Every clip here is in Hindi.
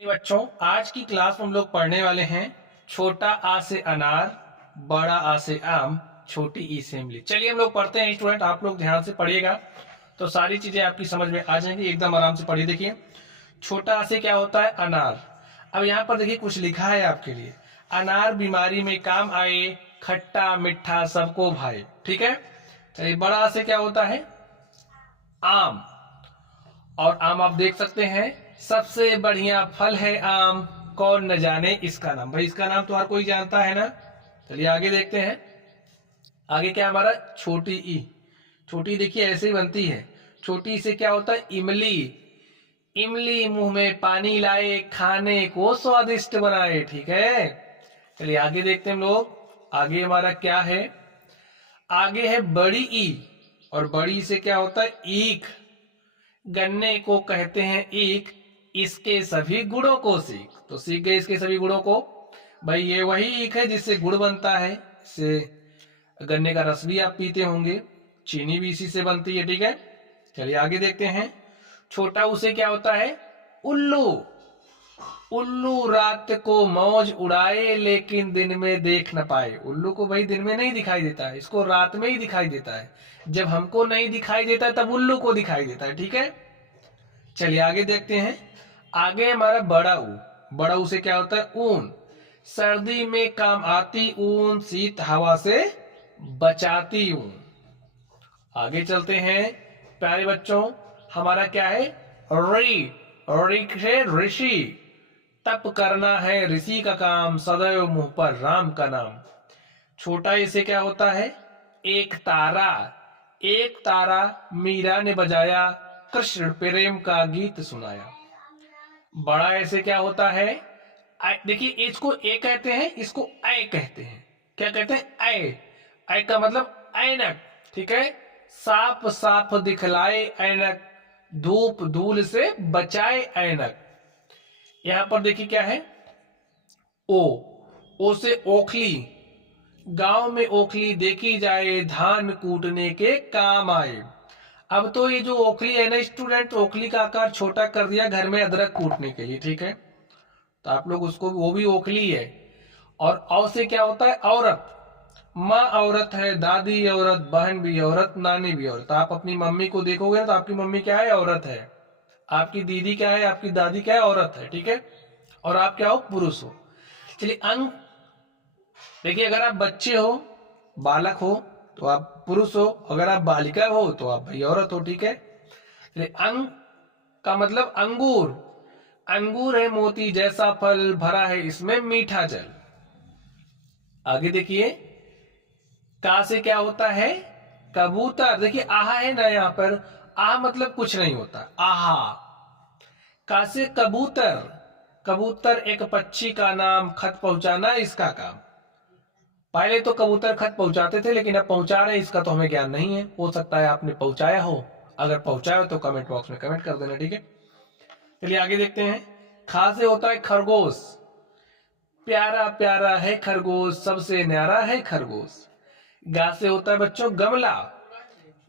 बच्चों, आज की क्लास में हम लोग पढ़ने वाले हैं छोटा आ से अनार, बड़ा आ से आम, छोटी ई से इमली। चलिए हम लोग पढ़ते हैं स्टूडेंट, आप लोग ध्यान से पढ़िएगा तो सारी चीजें आपकी समझ में आ जाएंगी। एकदम आराम से पढ़िए। देखिए, छोटा आ से क्या होता है? अनार। अब यहाँ पर देखिए कुछ लिखा है आपके लिए, अनार बीमारी में काम आए, खट्टा मीठा सबको भाए। ठीक है। चलिए, बड़ा आ से क्या होता है? आम। और आम आप देख सकते हैं, सबसे बढ़िया फल है आम, कौन न जाने इसका नाम। भाई इसका नाम तो हर कोई जानता है ना। चलिए आगे देखते हैं। आगे क्या हमारा? छोटी ई। छोटी देखिए ऐसे ही बनती है। छोटी से क्या होता है? इमली। इमली मुंह में पानी लाए, खाने को स्वादिष्ट बनाए। ठीक है। चलिए आगे देखते हैं हम लोग। आगे हमारा क्या है? आगे है बड़ी ई। और बड़ी से क्या होता है? ईख। गन्ने को कहते हैं ईख, इसके सभी गुणों को सीख। तो सीख गए इसके सभी गुणों को। भाई ये वही ईख है जिससे गुड़ बनता है। इससे गन्ने का रस भी आप पीते होंगे, चीनी भी इसी से बनती है। ठीक है। चलिए आगे देखते हैं। छोटा उसे क्या होता है? उल्लू। उल्लू रात को मौज उड़ाए, लेकिन दिन में देख न पाए। उल्लू को भाई दिन में नहीं दिखाई देता है, इसको रात में ही दिखाई देता है। जब हमको नहीं दिखाई देता है तब उल्लू को दिखाई देता है। ठीक है। चलिए आगे देखते हैं। आगे हमारा बड़ा ऊ। बड़ा ऊ से क्या होता है? ऊन। सर्दी में काम आती ऊन, शीत हवा से बचाती ऊन। आगे चलते हैं प्यारे बच्चों। हमारा क्या है? ऋ। ऋ से ऋषि। तप करना है ऋषि का काम, सदैव मुंह पर राम का नाम। छोटा इसे क्या होता है? एक तारा। एक तारा मीरा ने बजाया, कृष्ण प्रेम का गीत सुनाया। बड़ा ऐसे क्या होता है? देखिए, इसको ए कहते हैं, इसको ऐ कहते हैं। क्या कहते हैं? ऐ। ऐ का मतलब ऐनक। ठीक है। साफ साफ दिखलाए ऐनक, धूप धूल से बचाए ऐनक। यहां पर देखिए क्या है? ओ। ओ से ओखली। गांव में ओखली देखी जाए, धान कूटने के काम आए। अब तो ये जो ओखली है ना स्टूडेंट, ओखली का आकार छोटा कर दिया घर में अदरक कूटने के लिए। ठीक है। तो आप लोग उसको, वो भी ओखली है। और औ से क्या होता है? औरत। माँ औरत है, दादी औरत, बहन भी औरत, नानी भी औरत। आप अपनी मम्मी को देखोगे तो आपकी मम्मी क्या है? औरत है। आपकी दीदी क्या है? आपकी दादी क्या है? औरत है। ठीक है। और आप क्या हो? पुरुष हो। चलिए अंग। देखिए, अगर आप बच्चे हो, बालक हो तो आप पुरुष हो, अगर आप बालिका हो तो आप भाई औरत हो। ठीक है। चलिए अंग का मतलब अंगूर। अंगूर है मोती जैसा फल, भरा है इसमें मीठा जल। आगे देखिए, का से क्या होता है? कबूतर। देखिए आहा है ना यहाँ पर, आहा मतलब कुछ नहीं होता, आहा। का से कबूतर। कबूतर एक पक्षी का नाम, खत पहुंचाना इसका काम। पहले तो कबूतर खत पहुंचाते थे, लेकिन अब पहुंचा रहे इसका तो हमें ज्ञान नहीं है। हो सकता है आपने पहुंचाया हो, अगर पहुंचाया हो तो कमेंट बॉक्स में कमेंट कर देना। ठीक है। चलिए आगे देखते हैं। खा से होता है खरगोश। प्यारा प्यारा है खरगोश, सबसे न्यारा है खरगोश। गा से होता है बच्चों गमला।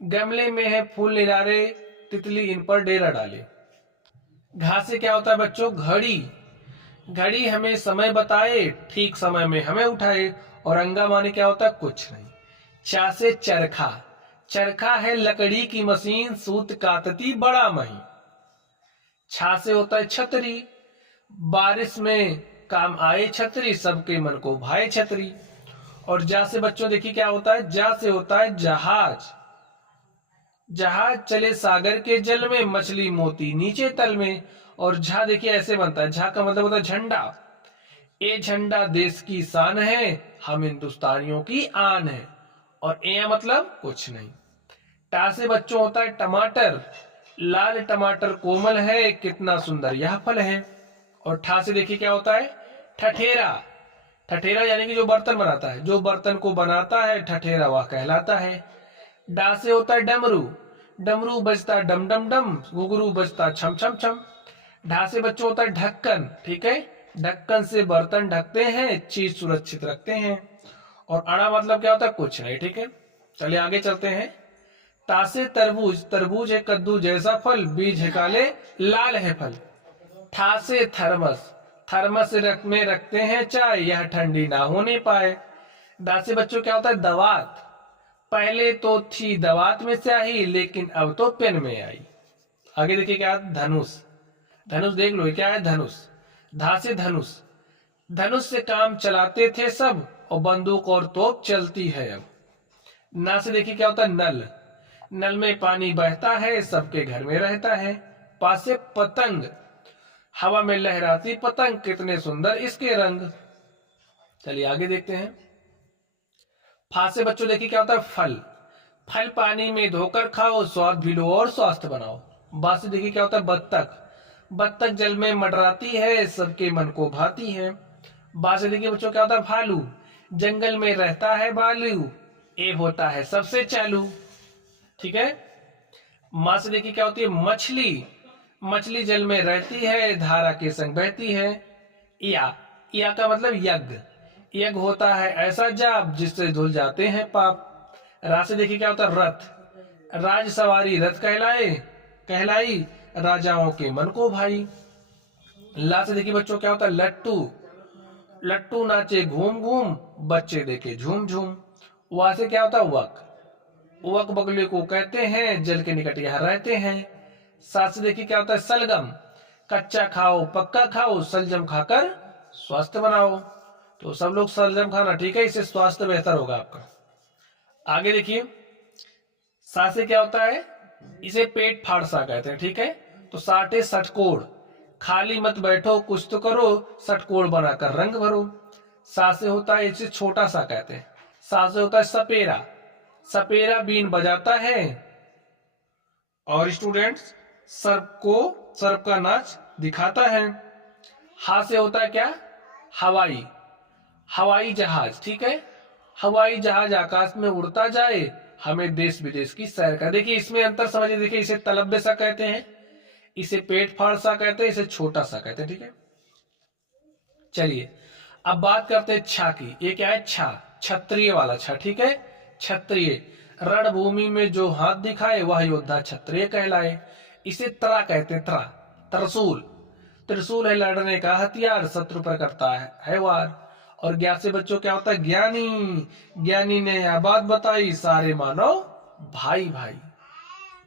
गमले में है फूल निरारे, तितली इन पर डेरा डाले। घा से क्या होता है बच्चों? घड़ी। घड़ी हमें समय बताए, ठीक समय में हमें उठाए। और अंगा माने क्या होता है? कुछ नहीं। चा से चरखा। चरखा है लकड़ी की मशीन, सूत कातती बड़ा महीन। छा से होता है छतरी। बारिश में काम आए छतरी, सबके मन को भाए छतरी। और जा से बच्चों देखिए क्या होता है? जा से होता है जहाज। जहाज चले सागर के जल में, मछली मोती नीचे तल में। और झा देखिए ऐसे बनता है, झा का मतलब होता है झंडा। ये झंडा देश की शान है, हम हिंदुस्तानियों की आन है। और ए मतलब कुछ नहीं। टा से बच्चों होता है टमाटर। लाल टमाटर कोमल है, कितना सुंदर यह फल है। और ठा से देखिए क्या होता है? ठठेरा। ठठेरा यानी कि जो बर्तन बनाता है, जो बर्तन को बनाता है ठठेरा वह कहलाता है। डा से होता है डमरू। डमरू बजता डम डम डम, घुघरू बजता छम छम छम। ढा से बच्चों होता है ढक्कन। ठीक है। ढक्कन से बर्तन ढकते हैं, चीज सुरक्षित रखते हैं। और अड़ा मतलब क्या होता है? कुछ नहीं। ठीक है। चलिए आगे चलते हैं। ता से तरबूज। तरबूज है कद्दू जैसा फल, बीज है काले, लाल है फल। ठा से थर्मस, थर्मस में रखते हैं चाय, यह ठंडी ना होने पाए। दा से बच्चों क्या होता है? दवात, पहले तो थी दवात में स्याही, लेकिन अब तो पेन में आई। आगे देखिए क्या? धनुष, धनुष देख लो क्या है? धनुष। धा से धनुष, धनुष से काम चलाते थे सब, और बंदूक और तोप चलती है अब। ना से देखिए क्या होता है? नल, नल में पानी बहता है, सबके घर में रहता है। पास से पतंग, हवा में लहराती पतंग, कितने सुंदर इसके रंग। चलिए आगे देखते हैं। फा से बच्चों देखिए क्या होता है? फल, फल पानी में धोकर खाओ, स्वाद भी लो और स्वास्थ्य बनाओ। बा से देखिए क्या होता है? बत्तख, बत्तख जल में मंडराती है, सबके मन को भाती है। बा से देखिए बच्चों क्या होता है? भालू, जंगल में रहता है बालू, ए होता है सबसे चालू। ठीक है। मां से देखिए क्या होती है? मछली, मछली जल में रहती है, धारा के संग बहती है। या का मतलब यज्ञ, यज्ञ होता है ऐसा जाप, जिससे धुल जाते हैं पाप। रा से देखिए क्या होता है? रथ, राज सवारी रथ कहलाए, कहलाई, राजाओं के मन को भाई। ला से देखिए बच्चों क्या होता है? लट्टू, लट्टू नाचे घूम घूम, बच्चे देखे झूम झूम। वहां से क्या होता है? वक, वक बगले को कहते हैं, जल के निकट यहाँ रहते हैं। साथ से देखिए क्या होता है? सलगम, कच्चा खाओ पक्का खाओ, सलजम खाकर स्वास्थ्य बनाओ। तो सब लोग सलजम खाना, ठीक है, इससे स्वास्थ्य बेहतर होगा आपका। आगे देखिए। सा से क्या होता है? इसे पेट फाड़ सा कहते हैं, ठीक है। तो साटे सटकोड़, खाली मत बैठो कुछ तो करो, सटकोड़ बनाकर रंग भरो। सा से होता है, इसे छोटा सा कहते हैं। सा से होता है सपेरा, सपेरा बीन बजाता है, और स्टूडेंट्स सर्प का नाच दिखाता है। हा से होता है क्या? हवाई, हवाई जहाज, ठीक है। हवाई जहाज आकाश में उड़ता जाए, हमें देश विदेश की सैर का। देखिए इसमें अंतर समझिए। देखिए इसे तलब्य सा कहते हैं, इसे पेट फाड़ सा कहते हैं, इसे छोटा सा कहते हैं, ठीक है। चलिए अब बात करते हैं छा की। ये क्या है? छा, क्षत्रिय वाला छा, ठीक है। क्षत्रिय, रणभूमि में जो हाथ दिखाए, वह योद्धा क्षत्रिय कहलाए। इसे त्रा कहते हैं, त्रा, त्रिशूल, त्रिशूल है लड़ने का हथियार, शत्रु पर करता है वार। और ज्ञान से बच्चों क्या होता है? ज्ञानी, ज्ञानी ने यह बात बताई, सारे मानव भाई भाई।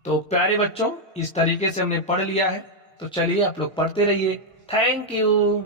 तो प्यारे बच्चों, इस तरीके से हमने पढ़ लिया है। तो चलिए आप लोग पढ़ते रहिए। Thank you.